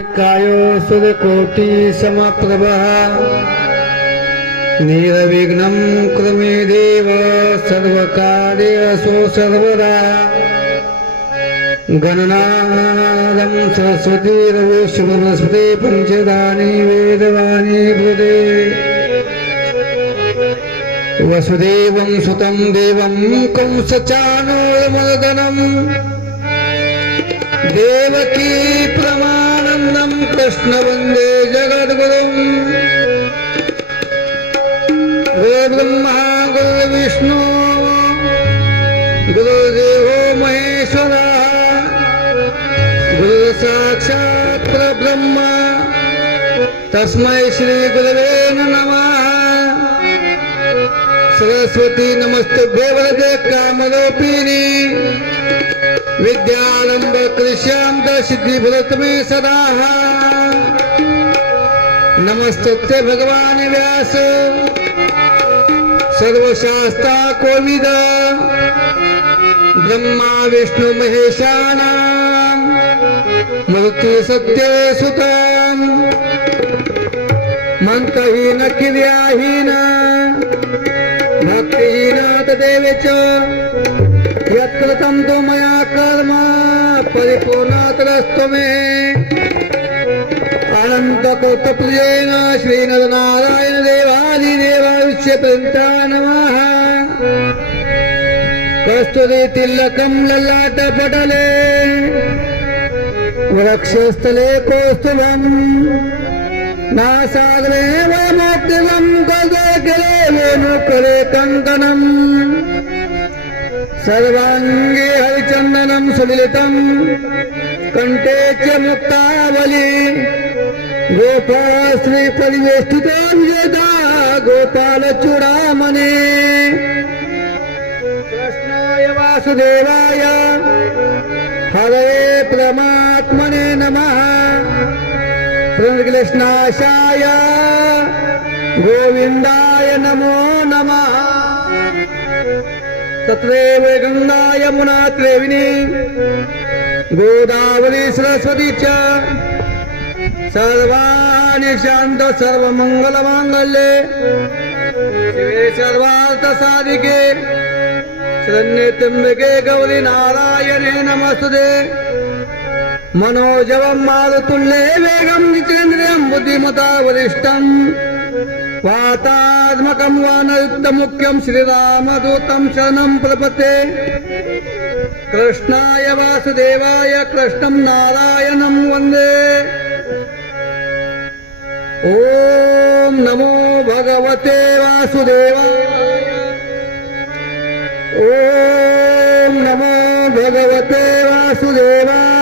कायो सूर्यकोटि समप्रभः निर्विघ्नं कुरु मे देव सर्वकार्येषु सर्वदा गणनादं सरस्वतीरवोष्मनस्पते पंचदानि वेदवाणी बुधे वसुदेवं सुतं देवं कंसचाणूरमर्दनम् देवकी परमानंदं कृष्ण वंदे जगद्गुरुं गुरुब्रह्मा गुरुविष्णु गुरुदेवो महेश्वरः गुरु साक्षात् परब्रह्म तस्मै श्री गुरवे नमः। सरस्वती नमस्तुभ्ये वरदे कामरूपिणी विद्यारंभ कृष्याम सिद्धि भरत में सदा नमस्ते भगवान व्यास सर्वशास्त्र कोविद ब्रह्मा विष्णु महेशाना मृत्यु सत्य सुतम मंत्रहीन क्रियाहीन भक्तिहीन तदेव च यत्कृतं तु मया कर्म परिपूर्णतरस्तु मे अनन्तकोटिप्रियेण श्रीनरनारायण देवादिदेवायुष्य पर्यन्ता नमः। कस्तूरी तिलकं ललाटपटले वक्षस्थले कौस्तुभं नासाग्रे वयमोक्तिलं कदले वेणुकरे कङ्कणम् सर्वांगे हरिचंदनम सुमिलितं कंठे च मुक्तावली गोपाल श्री परिवेष्टितो विजयता गोपाल चूड़ामणि कृष्णाय वासुदेवाय हरे परमात्मने नमः। कृष्णाशाय गोविंदाय नमो नमः। तत्रैव गंगा यमुना त्रिवेणी गोदावरी सरस्वती च सर्वाणि शान्त सर्वमंगलमांगल्ये शिवे सर्वार्थसाधिके शरण्ये त्र्यंबके गौरी नारायणे नमस्तुते। मनोजवं मारुतुल्ये वेगं जितेन्द्रियं बुद्धिमता वरिष्ठं वातात्मकं वानरुद्धमुख्यं श्रीरामदूतं शरणं प्रपद्ये। कृष्णाय वासुदेवाय कृष्णं नारायणं वन्दे। ॐ नमो भगवते वासुदेवाय। ॐ नमो भगवते वासुदेवाय।